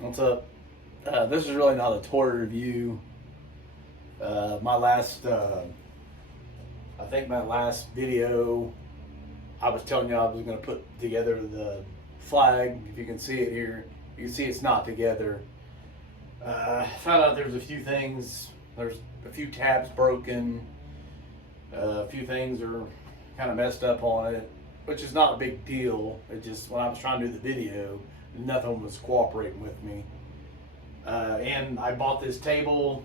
What's up? This is really not a toy review. My last, I think my last video, I was telling you I was going to put together the flag. If you can see it here, you can see it's not together. Found out there's a few things. There's a few tabs broken. A few things are kind of messed up on it, which is not a big deal. It just, when I was trying to do the video, nothing was cooperating with me. And I bought this table.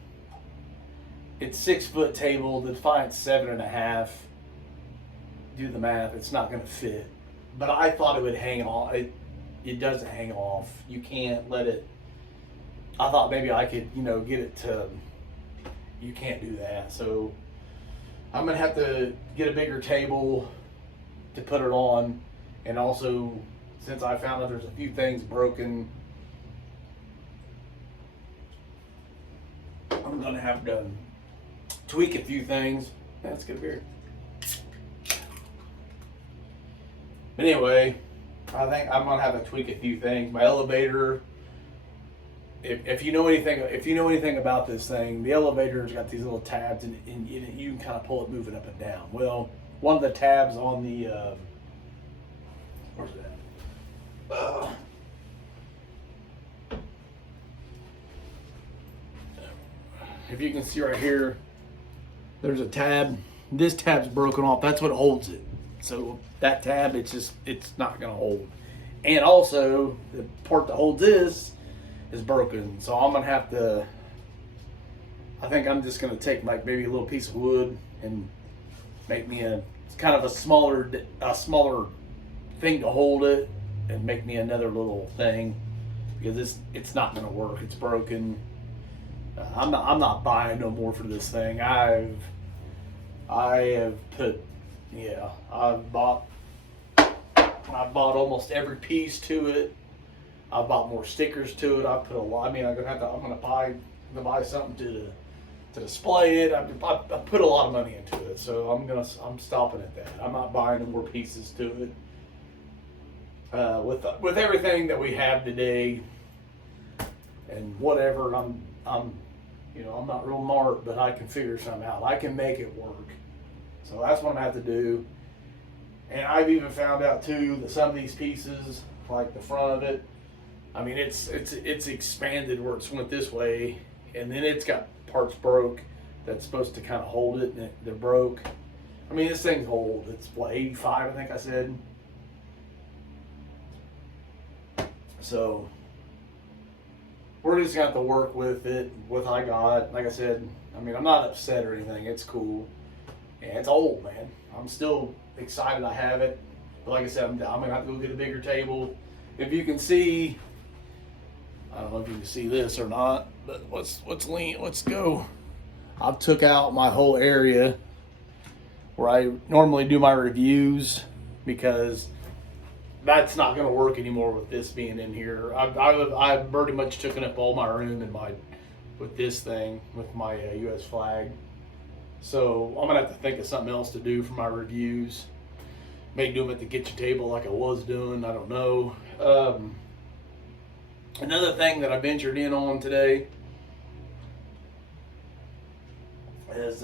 It's 6 foot table. The Defiant's 7.5. Do the math. It's not going to fit. But I thought it would hang off. It doesn't hang off. You can't let it. I thought maybe I could, get it to. You can't do that. So I'm going to have to get a bigger table to put it on. And also, since I found out there's a few things broken, I'm gonna have to tweak a few things. That's good beer. But anyway, I think I'm gonna have to tweak a few things. My elevator. If you know anything about this thing, the elevator's got these little tabs, and you can kind of pull it, move it up and down. Well, one of the tabs on the where's that? If you can see right here, there's a tab. This tab's broken off. That's what holds it. So that tab, it's not gonna hold. And also, the part that holds this is broken. So I'm gonna have to. I think I'm just gonna take maybe a little piece of wood and make me kind of a smaller thing to hold it, and make me another little thing, because it's not gonna work. It's broken. I'm not buying no more for this thing. I have bought almost every piece to it. I've bought more stickers to it. I put a lot. I mean, I'm gonna buy something to display it. I put a lot of money into it, so I'm stopping at that. I'm not buying no more pieces to it. With everything that we have today and whatever, I'm not real smart, but I can figure something out. I can make it work. So that's what I'm gonna have to do. And I've even found out too that some of these pieces, like the front of it, I mean, it's expanded where it's went this way, and then it's got parts broke that's supposed to kind of hold it, and they're broke. I mean, this thing's old. It's what, 85, I think I said. So we're just gonna have to work with it, with what I got. Like I said, I mean, I'm not upset or anything. It's cool. And it's old, man. I'm still excited I have it. But like I said, I'm gonna have to go get a bigger table. If you can see, I don't know if you can see this or not, but let's go. I've took out my whole area where I normally do my reviews, because that's not going to work anymore with this being in here. I've pretty much taken up all my room with this thing, with my U.S. flag. So I'm going to have to think of something else to do for my reviews. Maybe do them at the kitchen table like I was doing. I don't know. Another thing that I ventured in on today is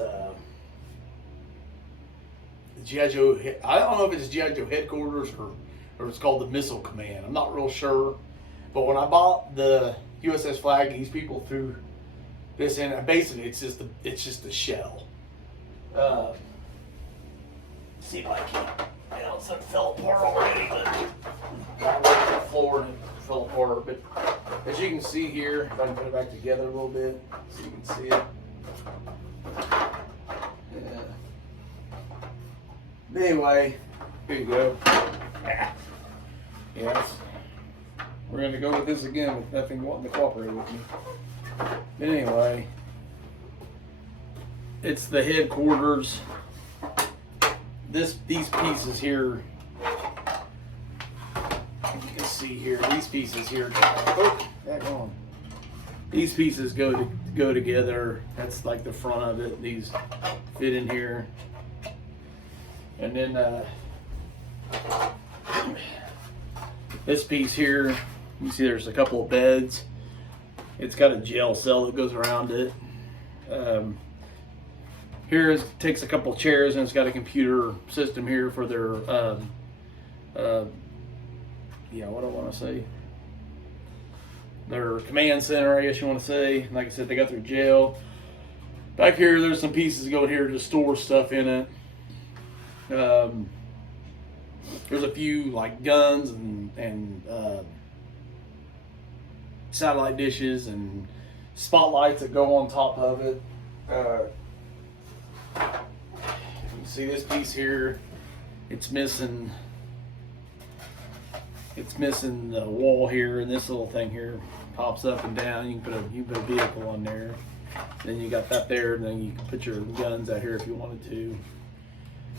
G.I. Joe. I don't know if it's G.I. Joe headquarters or it's called the Missile Command. I'm not real sure. But when I bought the USS Flagg, these people threw this in. And basically, it's just a shell. See if I can. It fell apart already, but I went to the floor and it fell apart. But as you can see here, if I can put it back together a little bit, so you can see it. Yeah. But anyway, here you go. Yes. We're going to go with this again with nothing wanting to cooperate with me. But anyway, it's the headquarters. These pieces here, you can see here, these pieces here, these pieces go together. That's like the front of it. These fit in here. And then this piece here, you see there's a couple of beds. It's got a jail cell that goes around it. Here it takes a couple chairs, and it's got a computer system here for their, yeah, what do I want to say? Their command center, I guess you want to say. Like I said, they got their jail. Back here, there's some pieces going here to store stuff in it. There's a few like guns and satellite dishes and spotlights that go on top of it. You can see this piece here. It's missing the wall here, and this little thing here pops up and down. You can put a vehicle on there. Then you got that there, and then you can put your guns out here if you wanted to.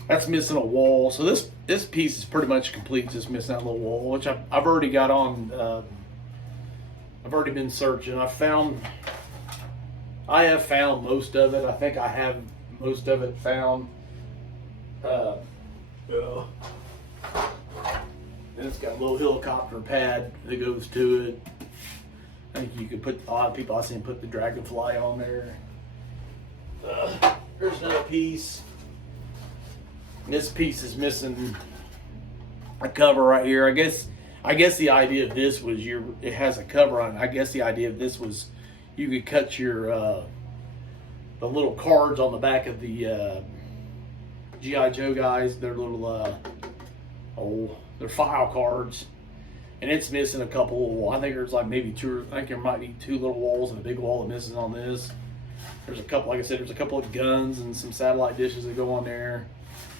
That's missing a wall. So this piece is pretty much complete, just missing that little wall, which I've already got on. I've already been searching. I have found most of it. I think I have most of it found. And it's got a little helicopter pad that goes to it. I think you could put, a lot of people I've seen put the Dragonfly on there. Here's another piece. This piece is missing a cover right here. I guess the idea of this was it has a cover on it. I guess the idea of this was you could cut your the little cards on the back of the G.I. Joe guys, their little their file cards, and it's missing a couple. I think there's like maybe two. I think there might be two little walls and a big wall that misses on this. There's a couple, like I said, there's a couple of guns and some satellite dishes that go on there.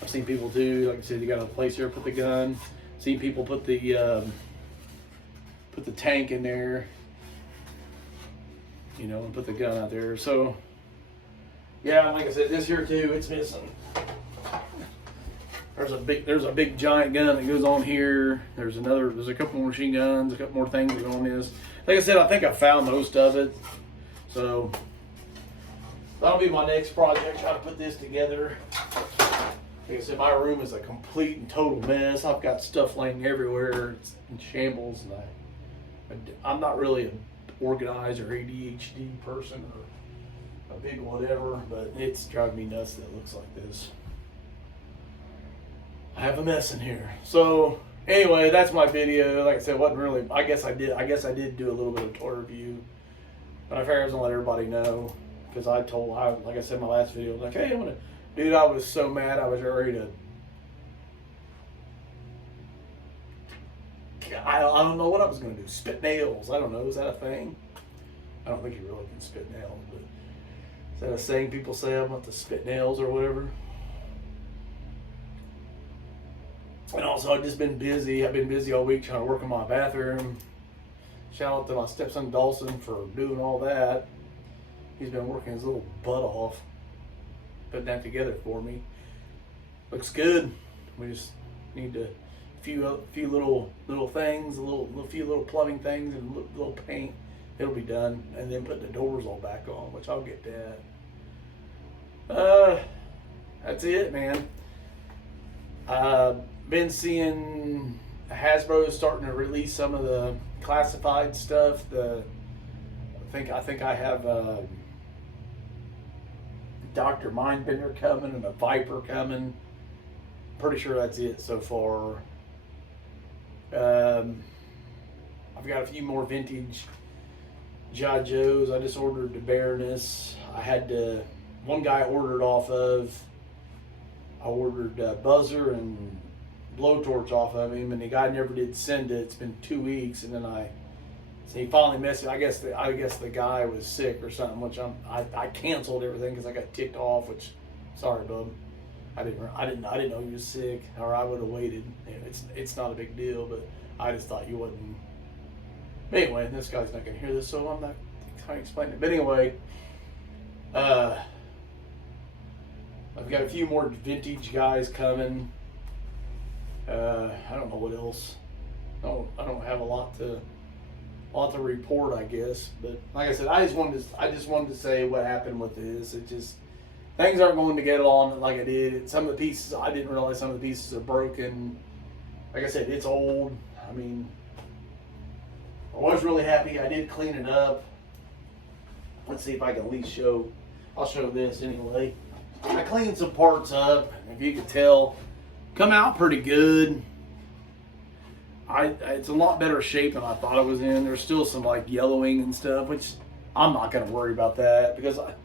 I've seen people too, like I said, you got a place here to put the gun. Seen people put the tank in there, you know, and put the gun out there. So yeah, like I said, this here too, it's missing. There's a big giant gun that goes on here. There's a couple more machine guns, a couple more things that go on this. Like I said, I think I found most of it. So that'll be my next project, try to put this together. Like I said, my room is a complete and total mess. I've got stuff laying everywhere. It's in shambles, and I'm not really an organized or ADHD person or a big whatever, but it's driving me nuts that it looks like this. I have a mess in here. So anyway, that's my video. Like I said, wasn't really. I guess I did do a little bit of tour review, but I figured I was gonna let everybody know because like I said in my last video, I was like, hey, I'm gonna. Dude, I was so mad. I was ready to. I don't know what I was going to do. Spit nails. I don't know. Is that a thing? I don't think you really can spit nails, but is that a saying people say? I'm about to spit nails or whatever. And also, I've just been busy. I've been busy all week trying to work on my bathroom. Shout out to my stepson Dawson for doing all that. He's been working his little butt off, putting that together for me. Looks good. We just need a few little things, a few little plumbing things, and a little paint. It'll be done, and then put the doors all back on, which I'll get that. That's it, man. Been seeing Hasbro starting to release some of the classified stuff. I think I have Dr. Mindbender coming and a Viper coming. Pretty sure that's it so far. I've got a few more vintage G.I. Joes. I just ordered the Baroness. One guy ordered off of. I ordered Buzzer and Blowtorch off of him, and the guy never did send it. It's been 2 weeks, and then so he finally messaged. I guess the guy was sick or something, which I canceled everything because I got ticked off. Which, sorry, bub, I didn't know he was sick, or I would have waited. It's not a big deal, but I just thought you wouldn't. But anyway, this guy's not gonna hear this, so I'm not trying to explain it. But anyway, I've got a few more vintage guys coming. I don't know what else. I don't have a lot to report, I guess. But like I said, I just wanted to say what happened with this. It just, things aren't going to get along like I did. Some of the pieces, I didn't realize some of the pieces are broken. Like I said, it's old. I mean, I was really happy. I did clean it up. let's see if I can at least show. I'll show this anyway. I cleaned some parts up. If you could tell, come out pretty good. It's a lot better shape than I thought it was in. There's still some like yellowing and stuff, which I'm not going to worry about that because I've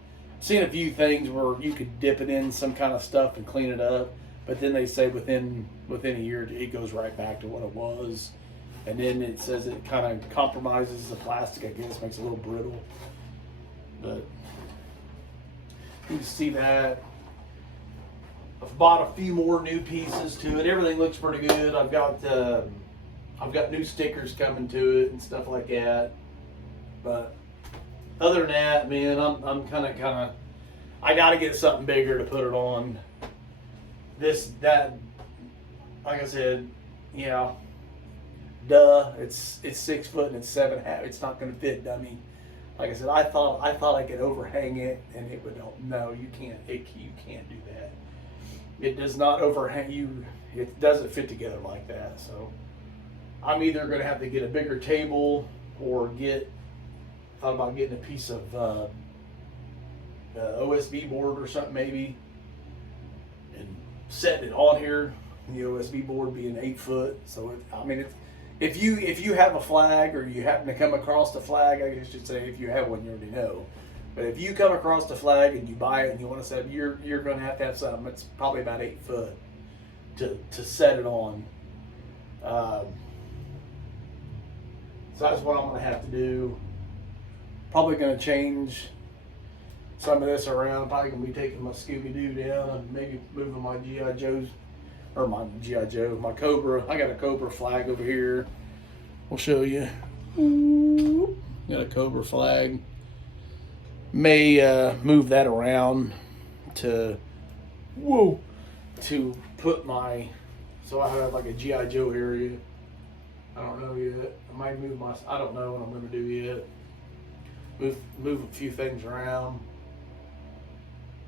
seen a few things where you could dip it in some kind of stuff and clean it up, but then they say within a year it goes right back to what it was, and then it says it kind of compromises the plastic. I guess makes it a little brittle, but you can see that. I've bought a few more new pieces to it. Everything looks pretty good. I've got new stickers coming to it and stuff like that. But other than that, man, I'm kind of I got to get something bigger to put it on. That, like I said, yeah, duh. It's 6 foot and it's 7.5. It's not going to fit, dummy. Like I said, I thought I could overhang it and it would. No, you can't. You can't do that. It does not overhang you. It doesn't fit together like that. So I'm either going to have to get a bigger table or thought about getting a piece of OSB board or something maybe, and setting it on here. The OSB board being 8 foot. So if you have a flag or you happen to come across the flag, I should say if you have one, you already know. But if you come across the flag and you buy it and you want to set it, you're going to have something that's probably about 8 foot to set it on. So that's what I'm going to have to do. Probably going to change some of this around. Probably going to be taking my Scooby-Doo down and maybe moving my G.I. Joe's, or my G.I. Joe, my Cobra. I got a Cobra flag over here. We'll show you. Got a Cobra flag. May move that around to put my, so I have like a G.I. Joe area. I don't know yet. I might move I don't know what I'm going to do yet. Move a few things around.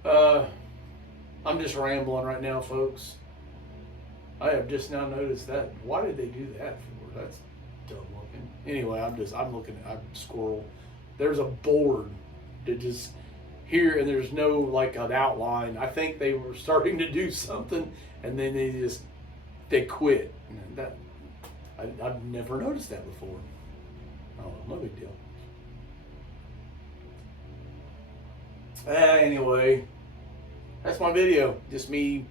I'm just rambling right now, folks. I have just now noticed that. Why did they do that for? That's dumb looking. Anyway, I'm looking at squirrel. There's a board that just here, and there's no like an outline. I think they were starting to do something, and then they quit. And I've never noticed that before. Oh, no big deal. Anyway, that's my video. Just me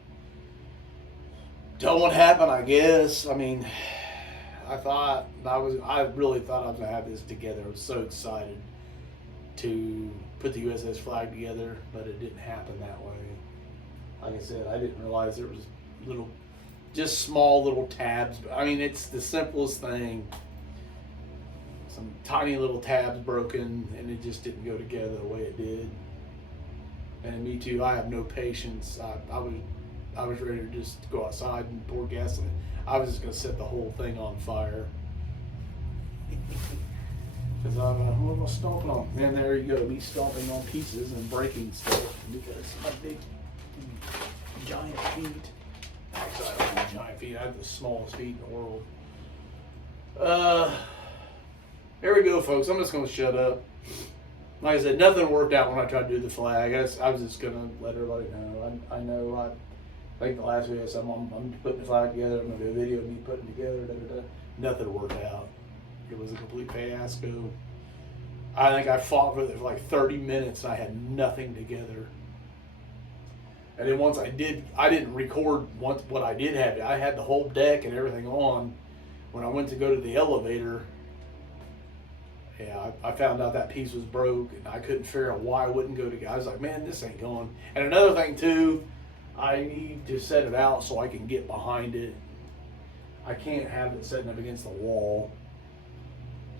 telling what happened, I guess. I mean, I really thought I was gonna have this together. I was so excited to put the USS Flagg together, but it didn't happen that way. Like I said, I didn't realize there was just small little tabs. I mean, it's the simplest thing. Some tiny little tabs broken, and it just didn't go together the way it did. And me too. I have no patience. I was ready to just go outside and pour gasoline. I was just gonna set the whole thing on fire. Because what am I stomping on? Man, there you go. Me stomping on pieces and breaking stuff because my big giant feet. Actually, I don't have giant feet. I have the smallest feet in the world. There we go, folks. I'm just gonna shut up. Like I said, nothing worked out when I tried to do the flag. I was just gonna let everybody know. I know. I think the last video I said I'm putting the flag together. I'm gonna do a video of me putting it together. Nothing worked out. It was a complete fiasco. I think I fought for it for like 30 minutes. And I had nothing together. And then once I didn't record what I did have. I had the whole deck and everything on. When I went to go to the elevator, yeah, I found out that piece was broke, and I couldn't figure out why it wouldn't go together. I was like, man, this ain't going. And another thing too, I need to set it out so I can get behind it. I can't have it sitting up against the wall.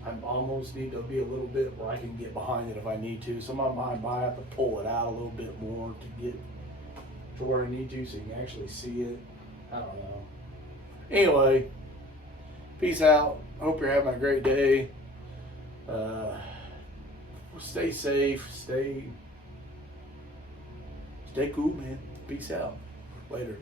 I almost need to be a little bit where I can get behind it if I need to. So I might have to pull it out a little bit more to get to where I need to so you can actually see it. I don't know. Anyway, peace out. Hope you're having a great day. Stay safe. Stay cool, man. Peace out. Later.